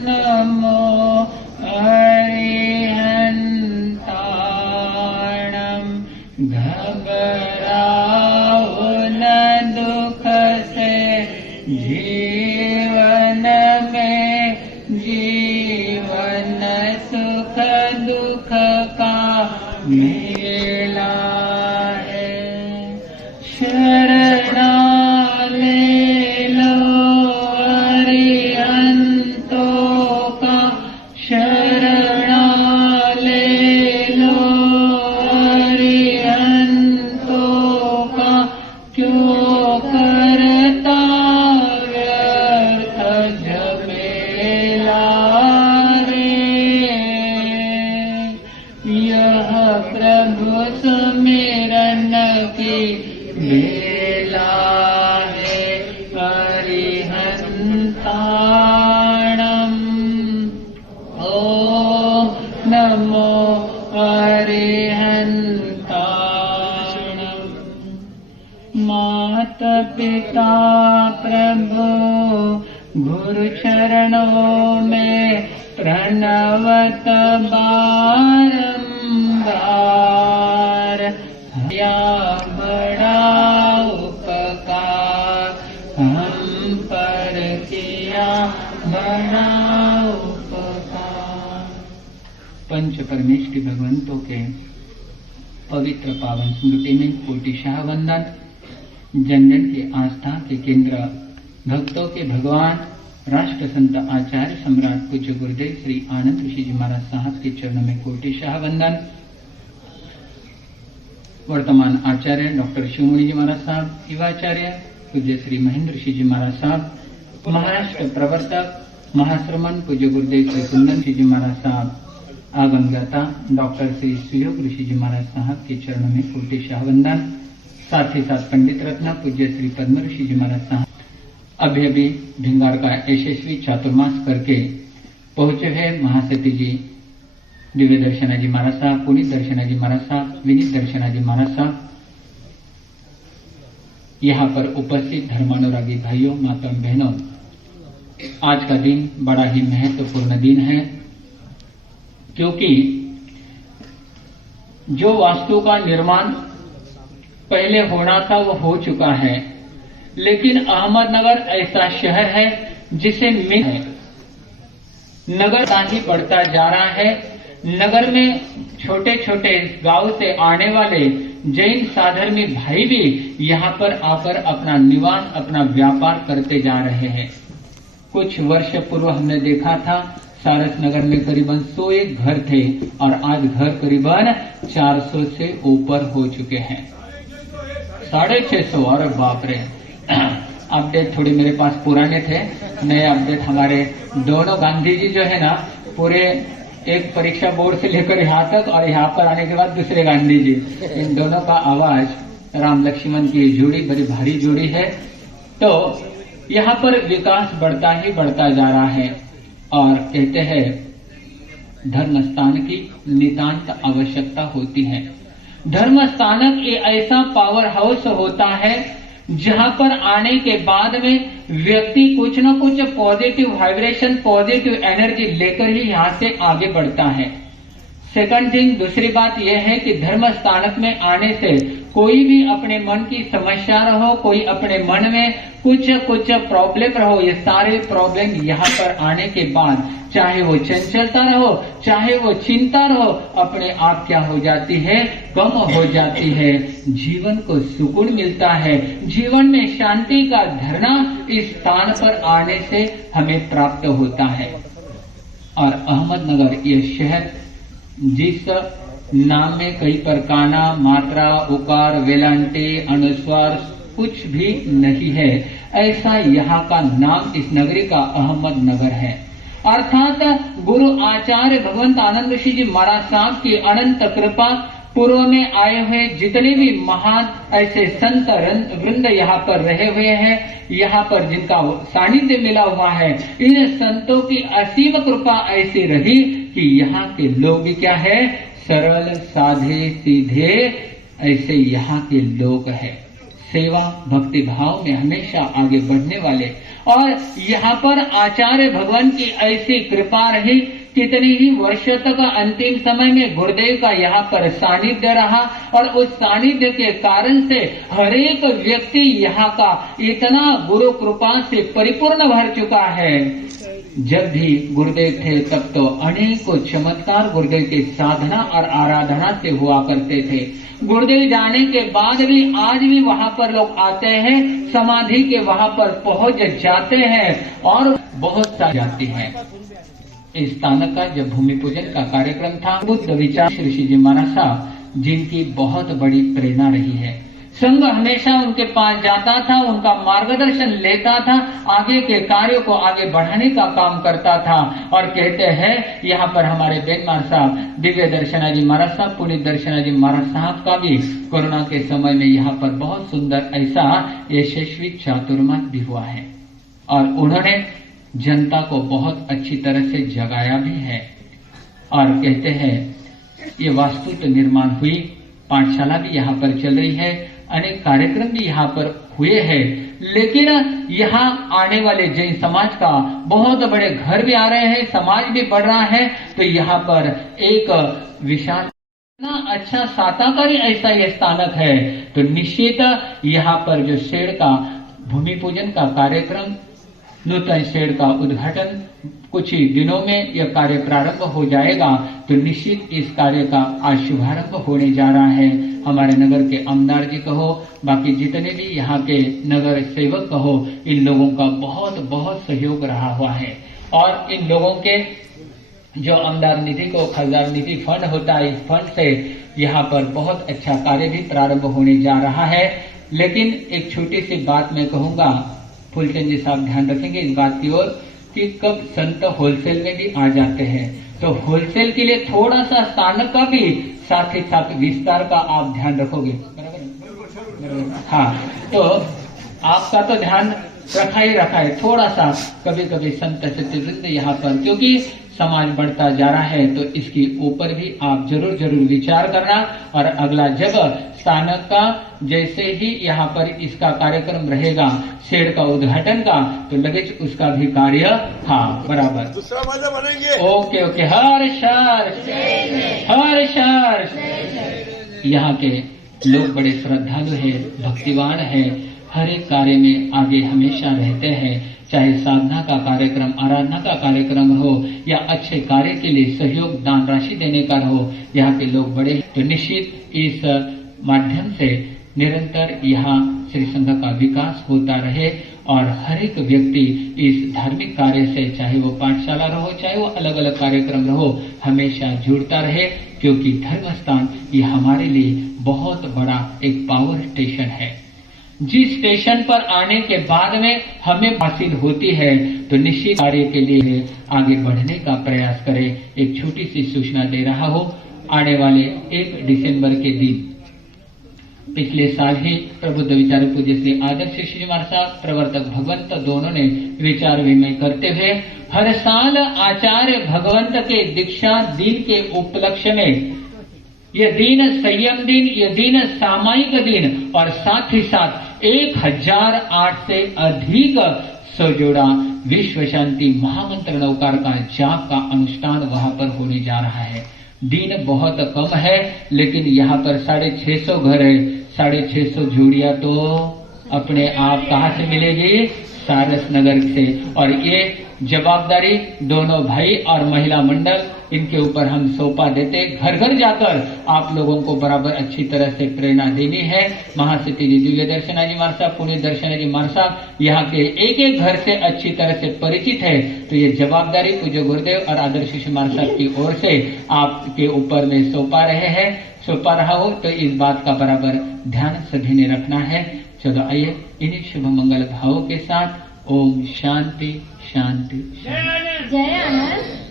नमो अरिहंताणं घबराओ न दुख से जीवन में जीवन सुख दुख का मेला है। शरणा ले लो अरिहंतों का, शरणा ले लो अरिहंतों का, क्यों करता व्यर्थ झमेला रे। यह प्रभु सुमिरन की बेला है। अरिहंताणं ओम नमो अरिहंताणं। माता पिता प्रभु गुरु चरणों में प्रणवत बारंबार, या बड़ा उपकार हम पर किया बड़ा उपकार। पंच परमेष्टि भगवंतों के पवित्र पावन स्मृति में कोटिशाह वंदन। जन जन के आस्था के केंद्र भक्तों के भगवान राष्ट्र संत आचार्य सम्राट पूज्य गुरुदेव श्री आनंद ऋषि जी महाराज साहब के चरणों में कोटिशाह वंदन। वर्तमान आचार्य डॉक्टर शिवमुनि जी महाराज साहब, युवाचार्य पूज्य श्री महेंद्र ऋषि जी महाराज साहब, महाराष्ट्र प्रवर्तक महाश्रमण पूज्य गुरुदेव श्री कुंदन जी महाराज साहब, आगमगता डॉक्टर श्री सुयोग ऋषि जी महाराज साहब के चरणों में कोटिशाह वंदन। साथ ही साथ पंडित रत्न पूज्य श्री पद्म ऋषि जी महाराज साहब अभी अभी भिंगार का यशस्वी चातुर्मास करके पहुंचे हैं महासती जी, दिव्य दर्शना जी महाराज साहब, पुनीत दर्शना जी महाराज साहब, विनीत दर्शना जी महाराज साहब। यहाँ पर उपस्थित धर्मानुरागी भाइयों, माताओं, बहनों, आज का दिन बड़ा ही महत्वपूर्ण दिन है, क्योंकि जो वास्तु का निर्माण पहले होना था वो हो चुका है, लेकिन अहमदनगर ऐसा शहर है जिसे मिल है। नगर ही बढ़ता जा रहा है। नगर में छोटे छोटे गांव से आने वाले जैन साधर्मी भाई भी यहाँ पर आकर अपना निवास, अपना व्यापार करते जा रहे हैं। कुछ वर्ष पूर्व हमने देखा था सारस नगर में करीबन 101 घर थे और आज घर करीबन 400 से ऊपर हो चुके हैं। 650, और बाप रे। अपडेट थोड़ी मेरे पास पुराने थे, नए अपडेट हमारे दोनों गांधी जी जो है ना, पूरे एक परीक्षा बोर्ड से लेकर यहाँ तक और यहाँ पर आने के बाद दूसरे गांधी जी, इन दोनों का आवाज राम लक्ष्मण की जोड़ी बड़ी भारी जोड़ी है। तो यहाँ पर विकास बढ़ता ही बढ़ता जा रहा है और कहते हैं धर्म स्थान की नितांत आवश्यकता होती है। धर्म स्थानक ये ऐसा पावर हाउस होता है जहां पर आने के बाद में व्यक्ति कुछ न कुछ पॉजिटिव वाइब्रेशन, पॉजिटिव एनर्जी लेकर ही यहाँ से आगे बढ़ता है। सेकंड थिंग, दूसरी बात यह है कि धर्म स्थानक में आने से कोई भी अपने मन की समस्या रहो, कोई अपने मन में कुछ प्रॉब्लम रहो, ये सारे प्रॉब्लम यहाँ पर आने के बाद, चाहे वो चंचलता रहो, चाहे वो चिंता रहो, अपने आप क्या हो जाती है, कम हो जाती है। जीवन को सुकून मिलता है, जीवन में शांति का धरना इस स्थान पर आने से हमें प्राप्त होता है। और अहमदनगर ये शहर जिस नाम में कहीं पर काना, मात्रा, उकार, वेलांटे, अनुस्वार कुछ भी नहीं है, ऐसा यहाँ का नाम इस नगरी का अहमदनगर है। अर्थात गुरु आचार्य भगवंत आनंद ऋषि जी महाराज साहब की अनंत कृपा, पूर्व में आए हुए जितने भी महान ऐसे संत वृंद यहाँ पर रहे हुए हैं, यहाँ पर जिनका सानिध्य मिला हुआ है, इन संतों की असीम कृपा ऐसी रही कि यहाँ के लोग क्या है, सरल साधे सीधे ऐसे यहाँ के लोग हैं। सेवा भक्ति भाव में हमेशा आगे बढ़ने वाले और यहाँ पर आचार्य भगवान की ऐसी कृपा रही, कितनी ही वर्षों तक अंतिम समय में गुरुदेव का यहाँ पर सानिध्य रहा और उस सानिध्य के कारण से हरेक व्यक्ति यहाँ का इतना गुरु कृपा से परिपूर्ण भर चुका है। जब भी गुरुदेव थे तब तो अनेकों चमत्कार गुरुदेव की साधना और आराधना से हुआ करते थे। गुरुदेव जाने के बाद भी आज भी वहाँ पर लोग आते हैं, समाधि के वहाँ पर पहुँच जाते हैं और बहुत सारे जाते हैं। इस स्थानक का जब भूमि पूजन का कार्यक्रम था, बुद्ध विचार श्री जी महाराज साहब जिनकी बहुत बड़ी प्रेरणा रही है। संघ हमेशा उनके पास जाता था, उनका मार्गदर्शन लेता था, आगे के कार्यों को आगे बढ़ाने का काम करता था। और कहते हैं यहाँ पर हमारे बेनमार साहब दिव्य दर्शनाजी महाराज साहब, पुनीत दर्शनाजी महाराज साहब का भी कोरोना के समय में यहाँ पर बहुत सुंदर ऐसा यशस्वी चातुर्मास भी हुआ है और उन्होंने जनता को बहुत अच्छी तरह से जगाया भी है। और कहते हैं ये वास्तु तो निर्माण हुई, पाठशाला भी यहाँ पर चल रही है, अनेक कार्यक्रम भी यहाँ पर हुए हैं, लेकिन यहाँ आने वाले जैन समाज का बहुत बड़े घर भी आ रहे हैं, समाज भी बढ़ रहा है। तो यहाँ पर एक विशाल इतना अच्छा साताकारी ऐसा ये स्थानक है, तो निश्चित यहाँ पर जो शेड का भूमि पूजन का कार्यक्रम, नूतन शेड का उद्घाटन कुछ ही दिनों में यह कार्य प्रारंभ हो जाएगा। तो निश्चित इस कार्य का आज शुभारंभ होने जा रहा है। हमारे नगर के आमदार जी कहो, बाकी जितने भी यहाँ के नगर सेवक कहो, इन लोगों का बहुत बहुत सहयोग रहा हुआ है। और इन लोगों के जो आमदार निधि को खजाना निधि फंड होता है, इस फंड से यहाँ पर बहुत अच्छा कार्य भी प्रारंभ होने जा रहा है। लेकिन एक छोटी सी बात मैं कहूँगा, फूलचंद जी साहब ध्यान रखेंगे इस बात की ओर कि कब संत होलसेल में भी आ जाते हैं, तो होलसेल के लिए थोड़ा सा स्थानक का भी साथ ही साथ विस्तार का आप ध्यान रखोगे, बराबर? हाँ, तो आपका तो ध्यान रखा ही रखा है, थोड़ा सा कभी कभी संत सत्यवृंद यहाँ पर, क्योंकि समाज बढ़ता जा रहा है, तो इसके ऊपर भी आप जरूर जरूर विचार करना। और अगला जब स्थानक का जैसे ही यहाँ पर इसका कार्यक्रम रहेगा शेड का उद्घाटन का, तो लगे उसका भी कार्य हाँ बराबर दूसरा मजा बनेंगे। ओके ओके, हर शहर यहाँ के लोग बड़े श्रद्धालु है, भक्तिवान है, हर एक कार्य में आगे हमेशा रहते हैं, चाहे साधना का कार्यक्रम, आराधना का कार्यक्रम हो या अच्छे कार्य के लिए सहयोग दान राशि देने का हो, यहाँ के लोग बड़े। तो निश्चित इस माध्यम से निरंतर यहाँ श्री संघ का विकास होता रहे और हर एक व्यक्ति इस धार्मिक कार्य से, चाहे वो पाठशाला रहो, चाहे वो अलग अलग कार्यक्रम रहो, हमेशा जुड़ता रहे, क्योंकि धर्म स्थान ये हमारे लिए बहुत बड़ा एक पावर स्टेशन है। जिस स्टेशन पर आने के बाद में हमें हासिल होती है, तो निश्चित कार्य के लिए आगे बढ़ने का प्रयास करें। एक छोटी सी सूचना दे रहा हूँ, आने वाले 1 दिसंबर के दिन पिछले साल ही प्रबुद्ध विचार पूज्य श्री आदर्श श्री महाराज साहब, प्रवर्तक भगवंत दोनों ने विचार विमय करते हुए हर साल आचार्य भगवंत के दीक्षा दिन के उपलक्ष्य में यह दिन संयम दिन, यह दिन सामायिक दिन और साथ ही साथ 1008 से अधिक सजोड़ा विश्व शांति महामंत्र नवकार का जाप का अनुष्ठान वहां पर होने जा रहा है। दिन बहुत कम है, लेकिन यहाँ पर 650 घर है, 650 जोड़ियां तो अपने आप कहाँ से मिलेगी? सारस नगर से। और ये जवाबदारी दोनों भाई और महिला मंडल इनके ऊपर हम सौंपा देते, घर घर जाकर आप लोगों को बराबर अच्छी तरह से प्रेरणा देनी है। महासिद्धि जी दिव्य दर्शनाजी महाराज साहब, पुनीत दर्शनाजी महाराज साहब यहाँ के एक एक घर से अच्छी तरह से परिचित है, तो ये जवाबदारी पूज्य गुरुदेव और आदर्श श्री महाराज साहब की ओर से आपके ऊपर में सौंपा रहा हो, तो इस बात का बराबर ध्यान सभी ने रखना है। चलो आइए इन्हीं शुभ मंगल भावों के साथ ओम शांति शांति। जय आनंद।